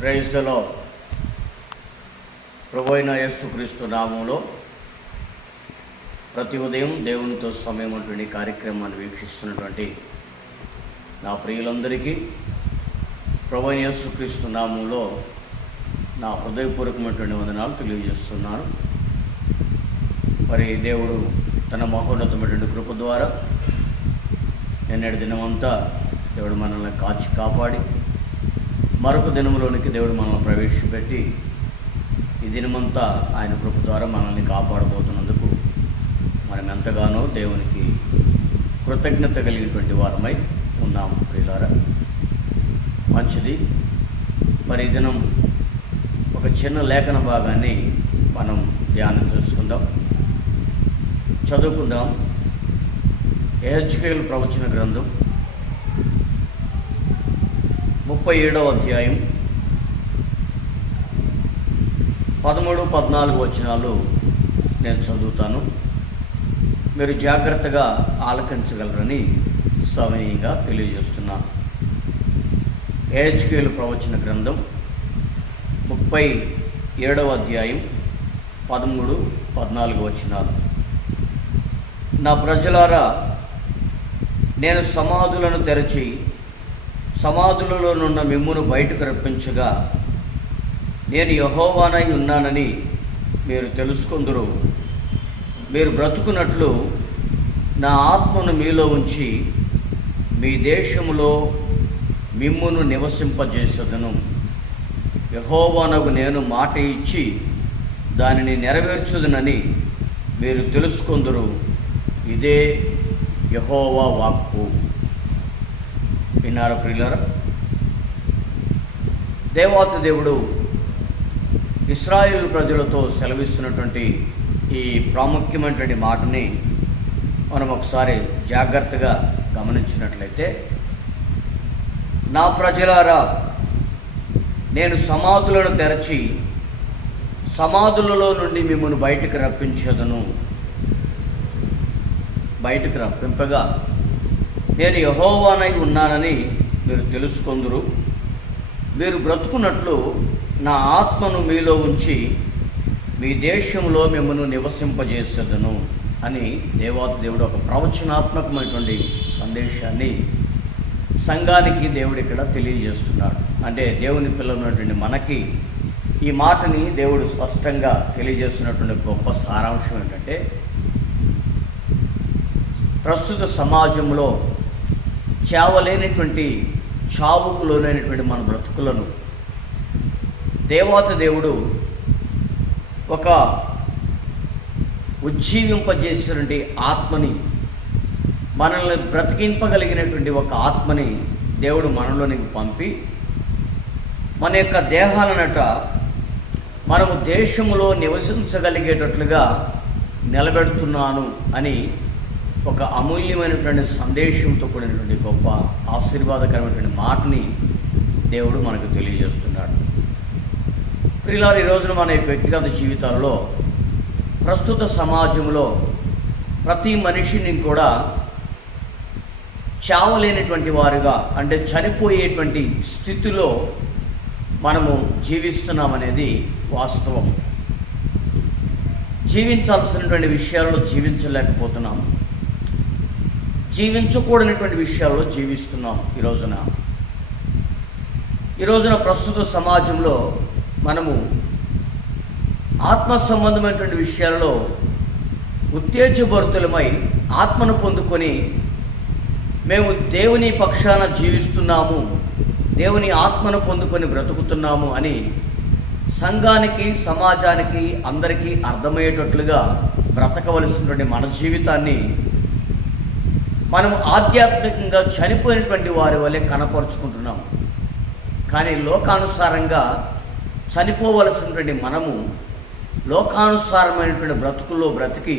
ప్రైజ్లో ప్రభు అయిన యేసుక్రీస్తు నామంలో ప్రతి ఉదయం దేవునితో సమయం అటువంటి కార్యక్రమాన్ని వీక్షిస్తున్నటువంటి నా ప్రియులందరికీ ప్రభు అయిన యేసుక్రీస్తు నామంలో నా హృదయపూర్వకమైనటువంటి వందనాలు తెలియజేస్తున్నాను. మరి దేవుడు తన మహోన్నతమైనటువంటి కృప ద్వారా నిన్నటి దినమంతా దేవుడు మనల్ని కాచి కాపాడి మరొక దినములోనికి దేవుడు మనల్ని ప్రవేశపెట్టి ఈ దినమంతా ఆయన కృప ద్వారా మనల్ని కాపాడబోతున్నందుకు మనం ఎంతగానో దేవునికి కృతజ్ఞత కలిగినటువంటి వారమై ఉన్నాము ప్రియులారా. మంచిది. మరి ఈ దినం ఒక చిన్న లేఖన భాగాన్ని మనం ధ్యానం చేసుకుందాం. చదువుకుందాం. ఎహెచ్కేలు ప్రవచన గ్రంథం ముప్పై ఏడవ అధ్యాయం పదమూడు పద్నాలుగు వచనాలు నేను చదువుతాను. మీరు జాగ్రత్తగా ఆలకించగలరని సవనీయంగా తెలియజేస్తున్నాను ఏహెచ్కేలు ప్రవచన గ్రంథం ముప్పై ఏడవ అధ్యాయం పదమూడు పద్నాలుగు వచనాలు. నా ప్రజలారా నేను సమాధులను తెరచి సమాధులలో నున్న మిమ్మును బయటకు రప్పించగా నేను యహోవానై ఉన్నానని మీరు తెలుసుకుందరు. మీరు బ్రతుకున్నట్లు నా ఆత్మను మీలో ఉంచి మీ దేశంలో మిమ్మును నివసింపజేసదను. యహోవానకు నేను మాట ఇచ్చి దానిని నెరవేర్చుదనని మీరు తెలుసుకుందరు. ఇదే యహోవా వాక్కు. విన్నారా ప్రియులారా. దేవాత దేవుడు ఇస్రాయిల్ ప్రజలతో సెలవిస్తున్నటువంటి ఈ ప్రాముఖ్యమైనటువంటి మాటని మనం ఒకసారి జాగ్రత్తగా గమనించినట్లయితే నా ప్రజలారా నేను సమాధులను తెరచి సమాధులలో నుండి మిమ్మల్ని బయటకు రప్పించదను. బయటకు రప్పింపగా నేను యహోవానై ఉన్నానని మీరు తెలుసుకొందురు. మీరు బ్రతుకున్నట్లు నా ఆత్మను మీలో ఉంచి మీ దేశంలో మిమ్మల్ని నివసింపజేసేదను అని దేవాత దేవుడు ఒక ప్రవచనాత్మకమైనటువంటి సందేశాన్ని సంఘానికి దేవుడు ఇక్కడ తెలియజేస్తున్నాడు. అంటే దేవుని పిల్లలున్నటువంటి మనకి ఈ మాటని దేవుడు స్పష్టంగా తెలియజేస్తున్నటువంటి గొప్ప సారాంశం ఏంటంటే ప్రస్తుత సమాజంలో చావలేనటువంటి చావుకు లోనైనటువంటి మన బ్రతుకులను దేవాత దేవుడు ఒక ఉజ్జీవింపజేసినటువంటి ఆత్మని మనల్ని బ్రతికింపగలిగినటువంటి ఒక ఆత్మని దేవుడు మనలోనికి పంపి మన యొక్క దేహాలనట మనము దేశంలో నివసించగలిగేటట్లుగా నిలబెడుతున్నాను అని ఒక అమూల్యమైనటువంటి సందేశంతో కూడినటువంటి గొప్ప ఆశీర్వాదకరమైనటువంటి మాటని దేవుడు మనకు తెలియజేస్తున్నాడు. ప్రియులారు ఈ రోజున మన వ్యక్తిగత జీవితాలలో ప్రస్తుత సమాజంలో ప్రతి మనిషిని కూడా చావలేనటువంటి వారుగా అంటే చనిపోయేటువంటి స్థితిలో మనము జీవిస్తున్నామనేది వాస్తవం. జీవించాల్సినటువంటి విషయాల్లో జీవించలేకపోతున్నాం. జీవించకూడనటువంటి విషయాల్లో జీవిస్తున్నాం ఈ రోజున. ఈ రోజున ప్రస్తుత సమాజంలో మనము ఆత్మ సంబంధమైనటువంటి విషయాల్లో ఉత్తేజభరితులమై ఆత్మను పొందుకొని మేము దేవుని పక్షాన జీవిస్తున్నాము దేవుని ఆత్మను పొందుకొని బ్రతుకుతున్నాము అని సంఘానికి సమాజానికి అందరికీ అర్థమయ్యేటట్లుగా బ్రతకవలసినటువంటి మన జీవితాన్ని మనం ఆధ్యాత్మికంగా చనిపోయినటువంటి వారి వలె కనపరుచుకుంటున్నాం. కానీ లోకానుసారంగా చనిపోవలసినటువంటి మనము లోకానుసారమైనటువంటి బ్రతుకుల్లో బ్రతికి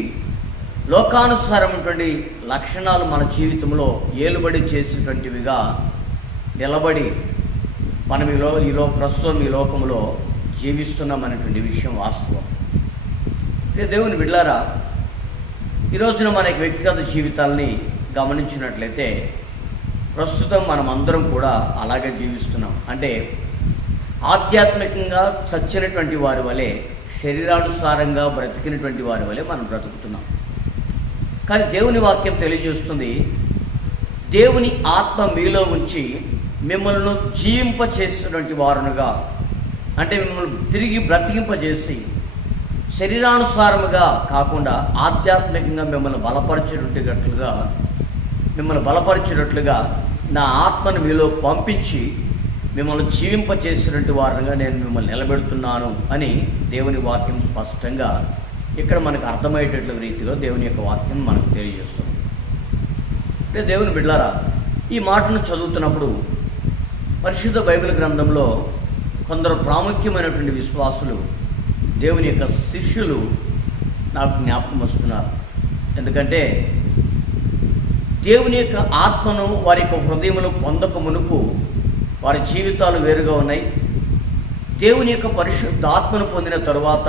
లోకానుసారమైనటువంటి లక్షణాలు మన జీవితంలో ఏలుబడి చేసేటువంటివిగా నిలబడి మనం ఈలో ఈలో ప్రస్తుతం ఈ లోకంలో జీవిస్తున్నామనేటువంటి విషయం వాస్తవం. దేవుని బిడ్లారా ఈ రోజున మన యొక్క వ్యక్తిగత జీవితాల్ని గమనించినట్లయితే ప్రస్తుతం మనం అందరం కూడా అలాగే జీవిస్తున్నాం. అంటే ఆధ్యాత్మికంగా చచ్చినటువంటి వారి వలె శరీరానుసారంగా బ్రతికినటువంటి వారి వలె మనం బ్రతుకుతున్నాం. కానీ దేవుని వాక్యం తెలియజేస్తుంది దేవుని ఆత్మ మీలో ఉంచి మిమ్మల్ని జీవింపచేసినటువంటి వారునుగా అంటే మిమ్మల్ని తిరిగి బ్రతికింపజేసి శరీరానుసారముగా కాకుండా ఆధ్యాత్మికంగా మిమ్మల్ని బలపరిచేటట్టుగా మిమ్మల్ని బలపరిచినట్లుగా నా ఆత్మను మీలో పంపించి మిమ్మల్ని జీవింపచేసినట్టు వారుగా నేను మిమ్మల్ని నిలబెడుతున్నాను అని దేవుని వాక్యం స్పష్టంగా ఇక్కడ మనకు అర్థమయ్యేటట్లు రీతిగా దేవుని యొక్క వాక్యం మనకు తెలియజేస్తుంది. అంటే దేవుని బిడ్డారా ఈ మాటను చదువుతున్నప్పుడు పరిశుద్ధ బైబిల్ గ్రంథంలో కొందరు ప్రాముఖ్యమైనటువంటి విశ్వాసులు దేవుని యొక్క శిష్యులు నాకు జ్ఞాపకం వస్తున్నారు. ఎందుకంటే దేవుని యొక్క ఆత్మను వారి యొక్క హృదయములు పొందక మునుపు వారి జీవితాలు వేరుగా ఉన్నాయి. దేవుని యొక్క పరిశుద్ధాత్మను పొందిన తరువాత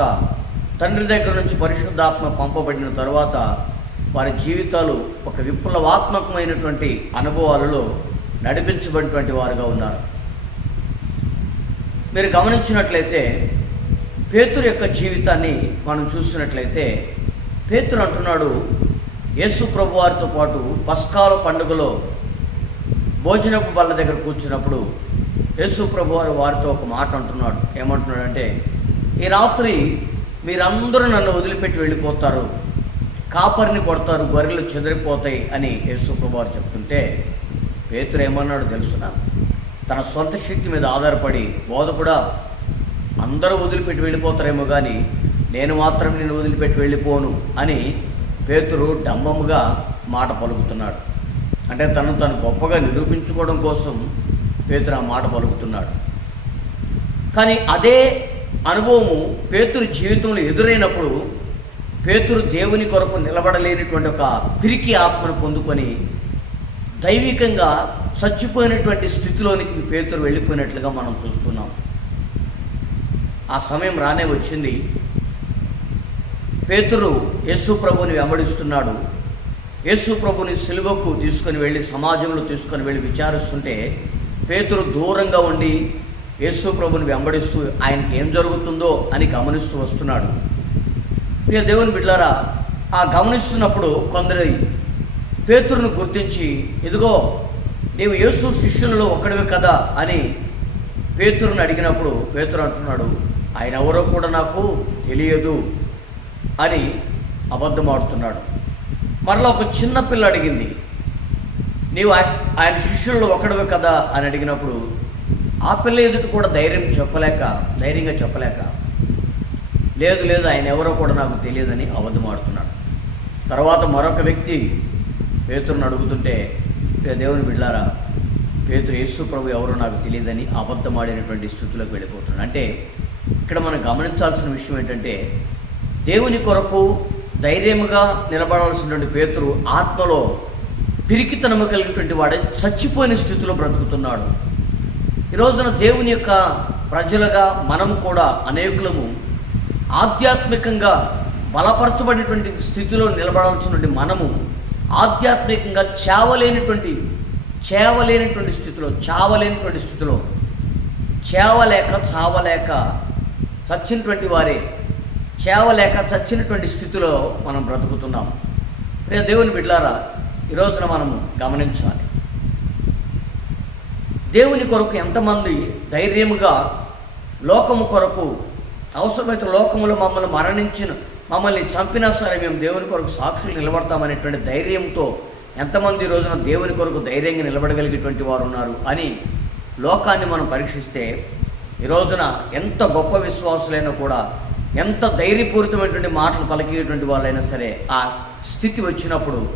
తండ్రి దగ్గర నుంచి పరిశుద్ధాత్మ పంపబడిన తరువాత వారి జీవితాలు ఒక విప్లవాత్మకమైనటువంటి అనుభవాలలో నడిపించబడినటువంటి వారుగా ఉన్నారు. మీరు గమనించినట్లయితే పేతురు యొక్క జీవితాన్ని మనం చూసినట్లయితే పేతురు అంటున్నాడు యేసు ప్రభు వారితో పాటు పస్కాల పండుగలో భోజనపు బల్ల దగ్గర కూర్చున్నప్పుడు యేసు ప్రభు వారు వారితో ఒక మాట అంటున్నాడు. ఏమంటున్నాడంటే ఈ రాత్రి మీరందరూ నన్ను వదిలిపెట్టి వెళ్ళిపోతారు. కాపరిని కొడతారు గొర్రెలు చెదిరిపోతాయి అని యేసు ప్రభు వారు చెప్తుంటే పేతురు ఏమన్నాడు తెలుసునా? తన సొంత శక్తి మీద ఆధారపడి బోధ కూడా అందరూ వదిలిపెట్టి వెళ్ళిపోతారేమో కానీ నేను మాత్రం నేను వదిలిపెట్టి వెళ్ళిపోను అని పేతురు డంబముగా మాట పలుకుతున్నాడు. అంటే తను తను గొప్పగా నిరూపించుకోవడం కోసం పేతురు ఆ మాట పలుకుతున్నాడు. కానీ అదే అనుభవము పేతురు జీవితంలో ఎదురైనప్పుడు పేతురు దేవుని కొరకు నిలబడలేనటువంటి ఒక పిరికి ఆత్మను పొందుకొని దైవికంగా చచ్చిపోయినటువంటి స్థితిలోనికి పేతురు వెళ్ళిపోయినట్లుగా మనం చూస్తున్నాం. ఆ సమయం రానే వచ్చింది. పేతురు యేసు ప్రభుని వెంబడిస్తున్నాడు. యేసు ప్రభుని సిలువకు తీసుకొని వెళ్ళి సమాజంలో తీసుకొని వెళ్ళి విచారిస్తుంటే పేతురు దూరంగా ఉండి యేసు ప్రభుని వెంబడిస్తూ ఆయనకి ఏం జరుగుతుందో అని గమనిస్తూ వస్తున్నాడు. ప్రియ దేవుని బిడ్డారా ఆ గమనిస్తున్నప్పుడు కొందరి పేతురును గుర్తించి ఇదిగో నీవు యేసు శిష్యులలో ఒక్కడివే కదా అని పేతురుని అడిగినప్పుడు పేతురు అంటున్నాడు ఆయన ఎవరో కూడా నాకు తెలియదు. అని అబద్ధమాడుతున్నాడు మరలా ఒక చిన్న పిల్ల అడిగింది నీవు ఆయన శిష్యుల్లో ఒకడివే కదా? అని అడిగినప్పుడు ఆ పిల్ల ఎదుటి కూడా ధైర్యం చెప్పలేక ధైర్యంగా చెప్పలేక? లేదు లేదు ఆయన ఎవరో కూడా నాకు తెలియదని అబద్ధమాడుతున్నాడు తర్వాత మరొక వ్యక్తి పేతురుని అడుగుతుంటే దేవుని బిడ్డారా పేతురు యేసు ప్రభు ఎవరో నాకు తెలియదని అబద్ధమాడినటువంటి స్థితిలోకి వెళ్ళిపోతున్నాడు. అంటే ఇక్కడ మనం గమనించాల్సిన విషయం ఏంటంటే దేవుని కొరకు ధైర్యముగా నిలబడాల్సినటువంటి పేతురు ఆత్మలో పిరికితనము కలిగినటువంటి వాడే చచ్చిపోయిన స్థితిలో బ్రతుకుతున్నాడు. ఈ రోజున దేవుని యొక్క ప్రజలుగా మనం కూడా అనేకులము ఆధ్యాత్మికంగా బలపరచబడినటువంటి స్థితిలో నిలబడాల్సినటువంటి మనము ఆధ్యాత్మికంగా చేవలేనిటువంటి చేవలేనిటువంటి స్థితిలో చావలేనిటువంటి స్థితిలో చేవలేక చావలేక చచ్చినటువంటి వారే సేవ లేక చచ్చినటువంటి స్థితిలో మనం బ్రతుకుతున్నాం. రే దేవుని బిడ్లారా ఈ రోజున మనము గమనించాలి. దేవుని కొరకు ఎంతమంది ధైర్యముగా లోకము కొరకు అవసరమైతే లోకములో మమ్మల్ని మరణించిన మమ్మల్ని చంపినా సరే మేము దేవుని కొరకు సాక్షులు నిలబడతామనేటువంటి ధైర్యంతో ఎంతమంది ఈ రోజున దేవుని కొరకు ధైర్యంగా నిలబడగలిగేటువంటి వారు ఉన్నారు అని లోకాన్ని మనం పరీక్షిస్తే ఈ రోజున ఎంత గొప్ప విశ్వాసులైనా కూడా ఎంత ధైర్యపూరితమైనటువంటి మాటలు పలికేటువంటి వాళ్ళైనా సరే ఆ స్థితి వచ్చినప్పుడు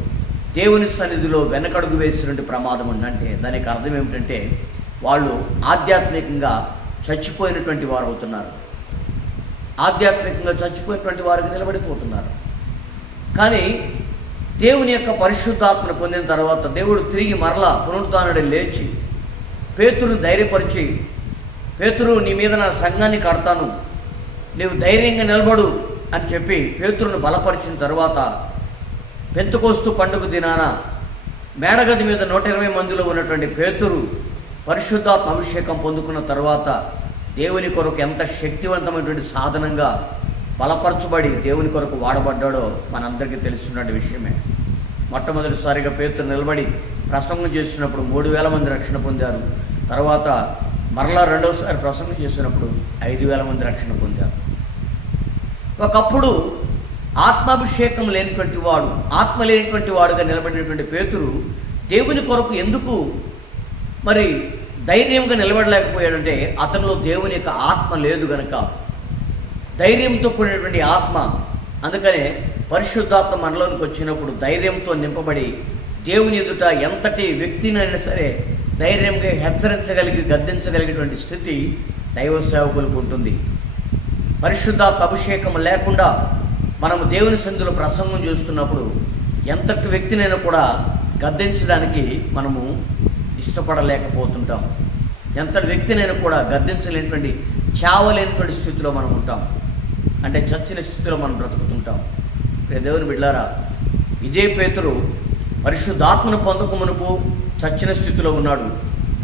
దేవుని సన్నిధిలో వెనకడుగు వేసినటువంటి ప్రమాదం ఉందంటే దానికి అర్థం ఏమిటంటే వాళ్ళు ఆధ్యాత్మికంగా చచ్చిపోయినటువంటి వారు అవుతున్నారు. ఆధ్యాత్మికంగా చచ్చిపోయినటువంటి వారికి నిలబడిపోతున్నారు. కానీ దేవుని యొక్క పరిశుద్ధాత్మను పొందిన తర్వాత దేవుడు తిరిగి మరలా పునరుద్ధానుడి లేచి పేతురుని ధైర్యపరిచి పేతురు నీ మీద నా సంఘాన్ని కడతాను నీవు ధైర్యంగా నిలబడు అని చెప్పి పేతురును బలపరిచిన తర్వాత పెంతుకోస్తు పండుగ దినాన మేడగది మీద నూట ఇరవై మందిలో ఉన్నటువంటి పేతురు పరిశుద్ధాత్మ అభిషేకం పొందుకున్న తర్వాత దేవుని కొరకు ఎంత శక్తివంతమైనటువంటి సాధనంగా బలపరచబడి దేవుని కొరకు వాడబడ్డాడో మనందరికీ తెలుసున్నటువంటి విషయమే. మొట్టమొదటిసారిగా పేతురు నిలబడి ప్రసంగం చేస్తున్నప్పుడు మూడు వేల మంది రక్షణ పొందారు. తర్వాత మరలా రెండోసారి ప్రసంగం చేసినప్పుడు ఐదు వేల మంది రక్షణ పొందారు. ఒకప్పుడు ఆత్మాభిషేకం లేనిటువంటి వాడు ఆత్మ లేనిటువంటి వాడుగా నిలబడినటువంటి పేతురు దేవుని కొరకు ఎందుకు మరి ధైర్యంగా నిలబడలేకపోయాడంటే అతనిలో దేవుని యొక్క ఆత్మ లేదు గనక. ధైర్యంతో కూడినటువంటి ఆత్మ. అందుకనే పరిశుద్ధాత్మ మనలోనికి వచ్చినప్పుడు ధైర్యంతో నింపబడి దేవుని ఎదుట ఎంతటి వ్యక్తినైనా సరే ధైర్యంగా హెచ్చరించగలిగి గద్దించగలిగినటువంటి స్థితి దైవ సేవకులకు ఉంటుంది. పరిశుద్ధాత్మ అభిషేకం లేకుండా మనము దేవుని సంధిలో ప్రసంగం చేస్తున్నప్పుడు ఎంతటి వ్యక్తినైనా కూడా గద్దించడానికి మనము ఇష్టపడలేకపోతుంటాం. ఎంతటి వ్యక్తినైనా కూడా గద్దించలేనటువంటి చావలేనటువంటి స్థితిలో మనం ఉంటాం. అంటే చచ్చిన స్థితిలో మనం బ్రతుకుతుంటాం. ప్రియ దేవుని బిడ్డారా ఇదే పేతురు పరిశుద్ధాత్మను పొందకమునుపు చచ్చిన స్థితిలో ఉన్నాడు.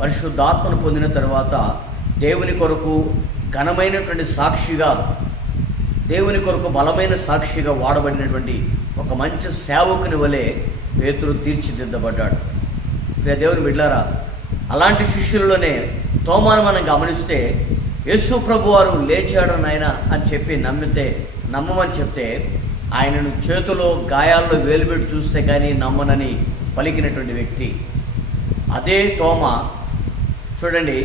పరిశుద్ధాత్మను పొందిన తర్వాత దేవుని కొరకు ఘనమైనటువంటి సాక్షిగా దేవుని కొరకు బలమైన సాక్షిగా వాడబడినటువంటి ఒక మంచి సేవకుని వలె పేతురు తీర్చిదిద్దబడ్డాడు. ప్రియ దేవుని బిడ్డారా అలాంటి శిష్యులలోనే తోమాను మనం గమనిస్తే యేసు ప్రభు వారు లేచాడు నాయన అని చెప్పి నమ్మితే నమ్మమని చెప్తే ఆయనను చేతిలో గాయాల్లో వేలుబెట్టి చూస్తే కానీ నమ్మనని పలికినటువంటి వ్యక్తి. అదే తోమ చూడండి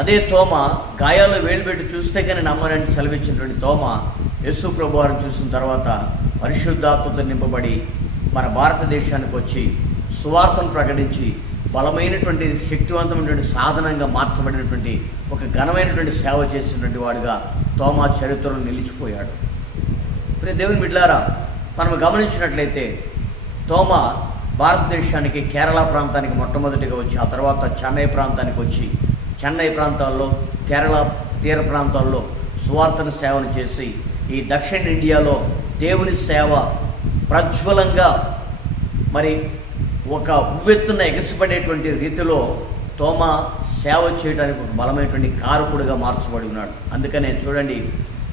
అదే తోమ గాయాలు వేలు పెట్టి చూస్తే కానీ నమ్మనంటే సెలవిచ్చినటువంటి తోమ యేసు ప్రభువారు చూసిన తర్వాత పరిశుద్ధాత్మతో నింపబడి మన భారతదేశానికి వచ్చి సువార్తను ప్రకటించి బలమైనటువంటి శక్తివంతమైనటువంటి సాధనంగా మార్చబడినటువంటి ఒక ఘనమైనటువంటి సేవ చేసినటువంటి వాడుగా తోమా చరిత్రను నిలిచిపోయాడు. ఇప్పుడు దేవుని బిడ్లారా మనం గమనించినట్లయితే తోమ భారతదేశానికి కేరళ ప్రాంతానికి మొట్టమొదటిగా వచ్చి ఆ తర్వాత చెన్నై ప్రాంతానికి వచ్చి చెన్నై ప్రాంతాల్లో కేరళ తీర ప్రాంతాల్లో సువార్తను సేవను చేసి ఈ దక్షిణ ఇండియాలో దేవుని సేవ ప్రజ్వలంగా మరి ఒక ఉవ్వెత్తున ఎగసిపడేటువంటి రీతిలో తోమ సేవ చేయడానికి ఒక బలమైనటువంటి కారకుడిగా మార్చబడి ఉన్నాడు. అందుకనే చూడండి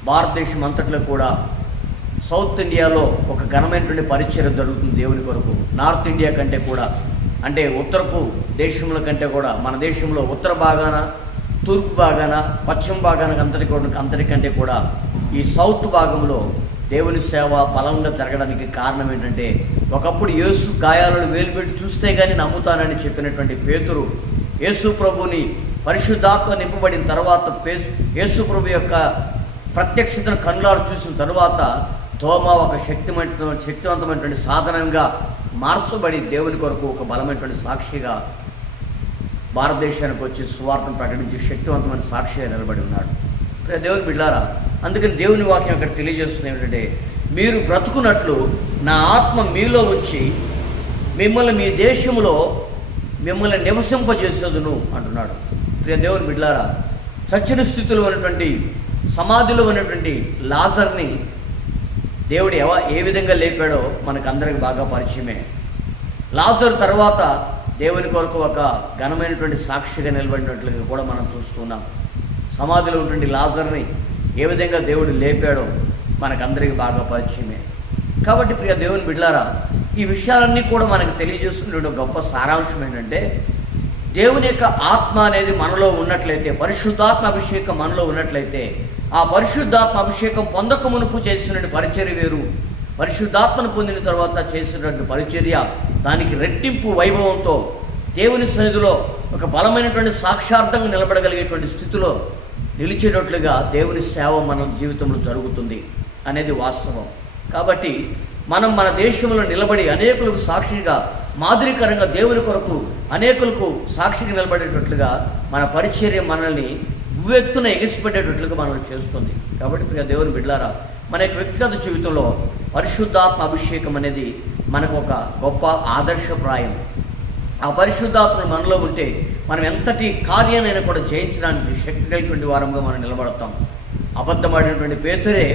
భారతదేశం అంతట్లో కూడా సౌత్ ఇండియాలో ఒక ఘనమైనటువంటి పరిచయం జరుగుతుంది దేవుని కొరకు. నార్త్ ఇండియా కంటే కూడా అంటే ఉత్తరపు దేశముల కంటే కూడా మన దేశంలో ఉత్తర భాగాన తూర్పు భాగాన పశ్చిమ భాగానికి అంతటి అంతటికంటే కూడా ఈ సౌత్ భాగంలో దేవుని సేవ బలంగా జరగడానికి కారణం ఏంటంటే ఒకప్పుడు యేసు గాయాలను వేలుపెట్టి చూస్తే కానీ నమ్ముతానని చెప్పినటువంటి పేతురు యేసు ప్రభుని పరిశుద్ధాత్మ నింపబడిన తర్వాత పే యేసు ప్రభు యొక్క ప్రత్యక్షతను కళ్ళారు చూసిన తరువాత తోమ ఒక శక్తివంత శక్తివంతమైనటువంటి సాధనంగా మార్చబడి దేవుని కొరకు ఒక బలమైనటువంటి సాక్షిగా భారతదేశానికి వచ్చి సువార్తను ప్రకటించి శక్తివంతమైన సాక్షిగా నిలబడి ఉన్నాడు. ప్రియ దేవుని బిడ్డారా అందుకని దేవుని వాక్యం ఇక్కడ తెలియజేస్తుంది ఏమిటంటే మీరు బ్రతుకున్నట్లు నా ఆత్మ మీలో వచ్చి మిమ్మల్ని మీ దేశంలో మిమ్మల్ని నివసింపజేసేదును అంటున్నాడు. ప్రియ దేవుని బిడ్డారా చచ్చిన స్థితిలో ఉన్నటువంటి సమాధిలో ఉన్నటువంటి లాజర్ని దేవుడు ఎవ ఏ విధంగా లేపాడో మనకు అందరికి బాగా పరిచయమే. లాజర్ తర్వాత దేవుని కొరకు ఒక ఘనమైనటువంటి సాక్షిగా నిలబడినట్లుగా కూడా మనం చూస్తున్నాం. సమాధిలో ఉన్నటువంటి లాజర్ని ఏ విధంగా దేవుడు లేపాడో మనకందరికి బాగా పరిచయమే. కాబట్టి ప్రియ దేవుని బిడ్లారా ఈ విషయాలన్నీ కూడా మనకు తెలియజేస్తున్న గొప్ప సారాంశం ఏంటంటే దేవుని యొక్క ఆత్మ అనేది మనలో ఉన్నట్లయితే పరిశుద్ధాత్మ అభిషేకం మనలో ఉన్నట్లయితే ఆ పరిశుద్ధాత్మ అభిషేకం పొందక మునుపు చేసినటువంటి పరిచర్య వేరు. పరిశుద్ధాత్మను పొందిన తర్వాత చేసినటువంటి పరిచర్య దానికి రెట్టింపు వైభవంతో దేవుని సన్నిధిలో ఒక బలమైనటువంటి సాక్షార్థంగా నిలబడగలిగేటువంటి స్థితిలో నిలిచేటట్లుగా దేవుని సేవ మన జీవితంలో జరుగుతుంది అనేది వాస్తవం. కాబట్టి మనం మన దేశంలో నిలబడి అనేకులకు సాక్షిగా మాదిరికరంగా దేవుని కొరకు అనేకులకు సాక్షిగా నిలబడేటట్లుగా మన పరిచర్య మనల్ని ఉవ్వెత్తున ఎగిసిపెట్టేటట్లుగా మనం చేస్తుంది. కాబట్టి ప్రియ దేవుని బిడ్లారా మన యొక్క వ్యక్తిగత జీవితంలో పరిశుద్ధాత్మ అభిషేకం అనేది మనకు ఒక గొప్ప ఆదర్శప్రాయం. ఆ పరిశుద్ధాత్మ మనలో ఉంటే మనం ఎంతటి కార్యానైనా కూడా జయించడానికి శక్తి కలిగినటువంటి వారంగా మనం నిలబడతాం. అబద్ధమైనటువంటి పేతురే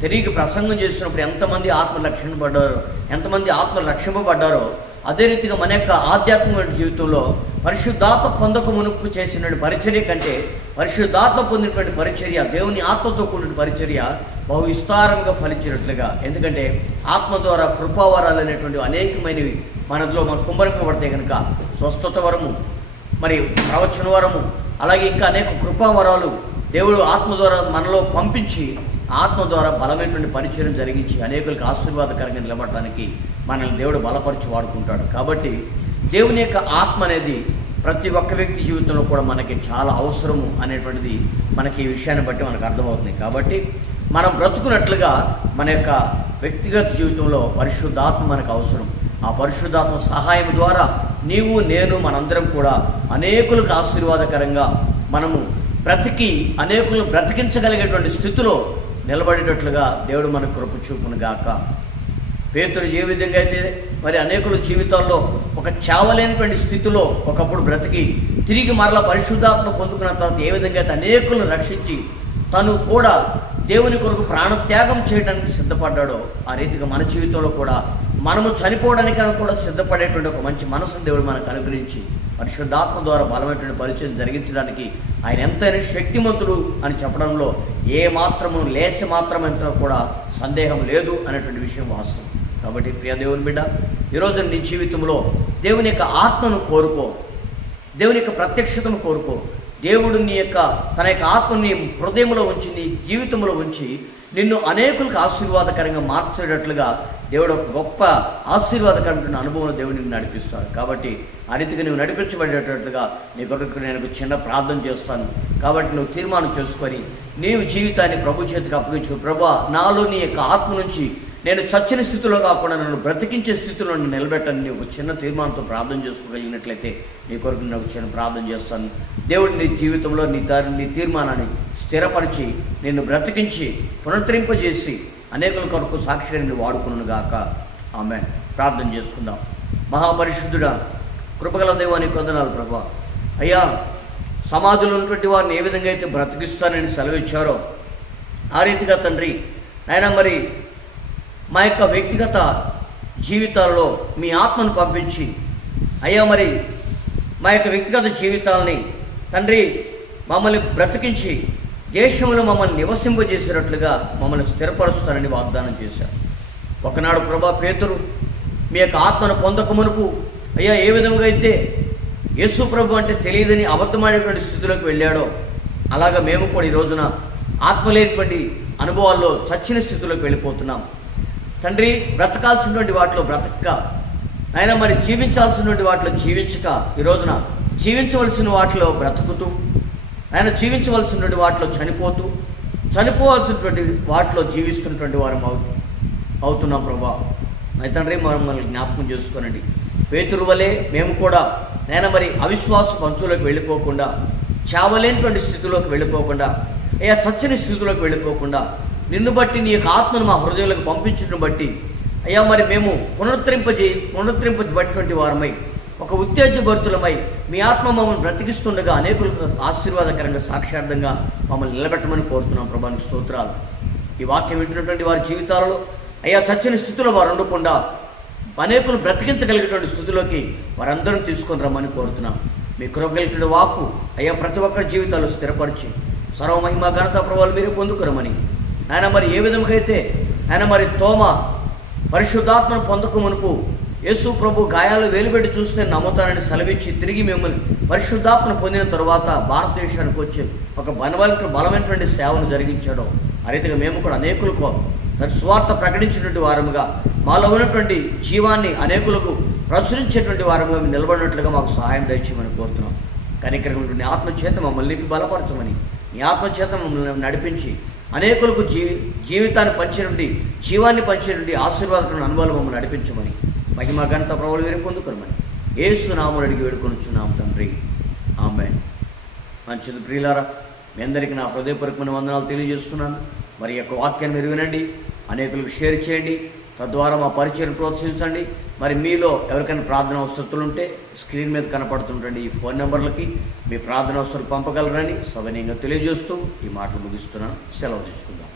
తిరిగి ప్రసంగం చేసినప్పుడు ఎంతమంది ఆత్మ రక్షింపబడ్డారో ఎంతమంది ఆత్మ రక్షింపబడ్డారో అదే రీతిగా మన యొక్క ఆధ్యాత్మిక జీవితంలో పరిశుద్ధాత్మ పొందక మునుపు చేసినటువంటి పరిచర్య కంటే పరిశుద్ధాత్మ పొందినటువంటి పరిచర్య దేవుని ఆత్మతో కూడిన పరిచర్య బహు విస్తారంగా ఫలించినట్లుగా. ఎందుకంటే ఆత్మ ద్వారా కృపావరాలు అనేటువంటి అనేకమైనవి మనలో మన కుమ్మరింపబడితే కనుక స్వస్థత వరము మరి ప్రవచన వరము అలాగే ఇంకా అనేక కృపావరాలు దేవుడు ఆత్మ ద్వారా మనలో పంపించి ఆత్మ ద్వారా బలమైనటువంటి పరిచయం జరిగించి అనేకులకు ఆశీర్వాదకరంగా నిలబడటానికి మనల్ని దేవుడు బలపరిచి వాడుకుంటాడు. కాబట్టి దేవుని యొక్క ఆత్మ అనేది ప్రతి ఒక్క వ్యక్తి జీవితంలో కూడా మనకి చాలా అవసరము అనేటువంటిది మనకి ఈ విషయాన్ని బట్టి మనకు అర్థమవుతుంది. కాబట్టి మనం బ్రతుకున్నట్లుగా మన యొక్క వ్యక్తిగత జీవితంలో పరిశుద్ధాత్మ మనకు అవసరం. ఆ పరిశుద్ధాత్మ సహాయం ద్వారా నీవు నేను మనందరం కూడా అనేకులకు ఆశీర్వాదకరంగా మనము బ్రతికి అనేకులను బ్రతికించగలిగేటువంటి స్థితిలో నిలబడేటట్లుగా దేవుడు మనకు కృప చూపును గాక పేతురు ఏ విధంగా అయితే మరి అనేకుల జీవితాల్లో ఒక చావలేనిటువంటి స్థితిలో ఒకప్పుడు బ్రతికి తిరిగి మరలా పరిశుద్ధాత్మ పొందుకున్న తర్వాత ఏ విధంగా అయితే అనేకులను రక్షించి తను కూడా దేవుని కొరకు ప్రాణత్యాగం చేయడానికి సిద్ధపడ్డాడో ఆ రీతిగా మన జీవితంలో కూడా మనము చనిపోవడానికి కూడా సిద్ధపడేటువంటి ఒక మంచి మనసును దేవుడు మనకు అనుగ్రహించి పరిశుద్ధాత్మ ద్వారా బలమైనటువంటి పరిచయం జరిగించడానికి ఆయన ఎంతైనా శక్తిమంతుడు అని చెప్పడంలో ఏ మాత్రము లేస మాత్రమంతా కూడా సందేహం లేదు అనేటువంటి విషయం వాస్తవం. కాబట్టి ప్రియ దేవుని బిడ్డ ఈరోజు నీ జీవితంలో దేవుని యొక్క ఆత్మను కోరుకో. దేవుని యొక్క ప్రత్యక్షతను కోరుకో. దేవుడు నీ యొక్క తన యొక్క ఆత్మని నీ హృదయంలో ఉంచి నీ జీవితంలో ఉంచి నిన్ను అనేకులకు ఆశీర్వాదకరంగా మార్చేటట్లుగా దేవుడు ఒక గొప్ప ఆశీర్వాదకరమైన అనుభవంలో దేవుడు నిన్ను నడిపిస్తాడు. కాబట్టి ఆ రీతిగా నువ్వు నడిపించబడేటట్లుగా నీ కొరకు నేను చిన్న ప్రార్థన చేస్తాను. కాబట్టి నువ్వు తీర్మానం చేసుకొని నీవు జీవితాన్ని ప్రభు చేతికి అప్పగించుకో. ప్రభా నాలో నీ యొక్క ఆత్మ నుంచి నేను చచ్చిన స్థితిలో కాకుండా నన్ను బ్రతికించే స్థితిలో నన్ను నిలబెట్టని ఒక చిన్న తీర్మానంతో ప్రార్థన చేసుకోగలిగినట్లయితే నీ కొరకు నేను ఒక చిన్న ప్రార్థన చేస్తాను. దేవుడు నీ జీవితంలో నీ దారి నీ తీర్మానాన్ని స్థిరపరిచి నిన్ను బ్రతికించి పునరుద్ధరింపజేసి అనేకుల కొరకు సాక్షిగా నిన్ను వాడుకున్నాను గాక. ఆమె ప్రార్థన చేసుకుందాం. మహాపరిశుద్ధుడా కృపగల దేవానికి కొందనాలు ప్రభా. అయ్యా సమాధులు ఉన్నటువంటి వారిని ఏ విధంగా అయితే బ్రతికిస్తానని సెలవిచ్చారో ఆ రీతిగా తండ్రి ఆయన మరి మా యొక్క వ్యక్తిగత జీవితాల్లో మీ ఆత్మను పంపించి అయ్యా మరి మా యొక్క వ్యక్తిగత జీవితాలని తండ్రి మమ్మల్ని బ్రతికించి దేశంలో మమ్మల్ని నివసింపజేసినట్లుగా మమ్మల్ని స్థిరపరుస్తానని వాగ్దానం చేశారు. ఒకనాడు ప్రభా పేతురు మీ యొక్క ఆత్మను పొందక మునుపు అయ్యా ఏ విధంగా అయితే యేసు ప్రభు అంటే తెలియదని అబద్ధమైనటువంటి స్థితిలోకి వెళ్ళాడో అలాగా మేము కూడా ఈ రోజున ఆత్మ లేనిటువంటి అనుభవాల్లో చచ్చిన స్థితిలోకి వెళ్ళిపోతున్నాం. తండ్రి బ్రతకాల్సినటువంటి వాటిలో బ్రతకక ఆయన మరి జీవించాల్సినటువంటి వాటిలో జీవించక ఈ రోజున జీవించవలసిన వాటిలో బ్రతుకుతూ ఆయన జీవించవలసినటువంటి వాటిలో చనిపోతూ చనిపోవాల్సినటువంటి వాటిలో జీవిస్తున్నటువంటి వారు అవుతున్నాం ప్రభా. నా తండ్రి మమ్మల్ని జ్ఞాపకం చేసుకోనండి. పేతురు వలె మేము కూడా నేను మరి అవిశ్వాస పంచులకు వెళ్ళిపోకుండా చావలేనటువంటి స్థితిలోకి వెళ్ళిపోకుండా అయ్యా చచ్చని స్థితిలోకి వెళ్ళిపోకుండా నిన్ను బట్టి నీ యొక్క ఆత్మను మా హృదయంలోకి పంపించడం బట్టి. అయ్యా మరి మేము పునరుద్ధరింపజే పునరుద్ధరింపబడినటువంటి వారమై ఒక ఉత్తేజభరితులమై మీ ఆత్మ మమ్మల్ని బ్రతికిస్తుండగా అనేకులకు ఆశీర్వాదకరంగా సాక్షార్థంగా మమ్మల్ని నిలబెట్టమని కోరుతున్నాం ప్రభానికి స్తోత్రాలు. ఈ వాక్యం వింటున్నటువంటి వారి జీవితాలలో అయ్యా చచ్చిన స్థితిలో వారు ఉండకుండా అనేకులు బ్రతికించగలిగినటువంటి స్థితిలోకి వారందరం తీసుకొని రమ్మని కోరుతున్నాం. మీ కృపగలిగిన వాక్కు అయ్యా ప్రతి ఒక్కరి జీవితాలు స్థిరపరిచి సర్వమహిమ ఘనత ప్రభావాలు మీరే పొందుకురమని ఆయన మరి ఏ విధంగా అయితే ఆయన మరి తోమ పరిశుద్ధాత్మను పొందక మునుపు యేసు ప్రభు గాయాలు వేలుబెట్టి చూస్తే నమ్ముతానని సెలవిచ్చి తిరిగి మిమ్మల్ని పరిశుద్ధాత్మను పొందిన తరువాత భారతదేశానికి వచ్చి ఒక బలమైన బలమైనటువంటి సేవను జరిగించాడు ఆ రీతిగా మేము కూడా అనేకులకు తన స్వార్థ ప్రకటించినటువంటి వారముగా మాలో ఉన్నటువంటి జీవాన్ని అనేకులకు ప్రచురించేటువంటి వారముగా మేము నిలబడినట్లుగా మాకు సహాయం దయచేయమని కోరుతున్నాం. కనికరమైనటువంటి ఆత్మచేత మమ్మల్ని బలపరచమని మీ ఆత్మచేత మమ్మల్ని నడిపించి అనేకులకు జీ జీవితాన్ని పంచినండి జీవాన్ని పంచినండి ఆశీర్వాదం అనుభవాలు మమ్మల్ని నడిపించమని మహిమ ఘనత ప్రభులు వేరు పొందుకోమని ఏసు నామలు అడిగి వేడుకొనుచున్నాం తండ్రి. ఆమె మంచిది ప్రియులారా మీ అందరికీ నా హృదయపూర్వకమైన వందనాలు తెలియజేస్తున్నాను. మరి యొక్క వాక్యాన్ని మీరు వినండి అనేకులకు షేర్ చేయండి. తద్వారా మా పరిచయం ప్రోత్సహించండి. మరి మీలో ఎవరికైనా ప్రార్థన వసతులు ఉంటే స్క్రీన్ మీద కనపడుతుంటండి ఈ ఫోన్ నెంబర్లకి మీ ప్రార్థన వస్తువులు పంపగలరని సవినయంగా తెలియజేస్తూ ఈ మాటలు ముగిస్తున్నాను. సెలవు తీసుకుందాం.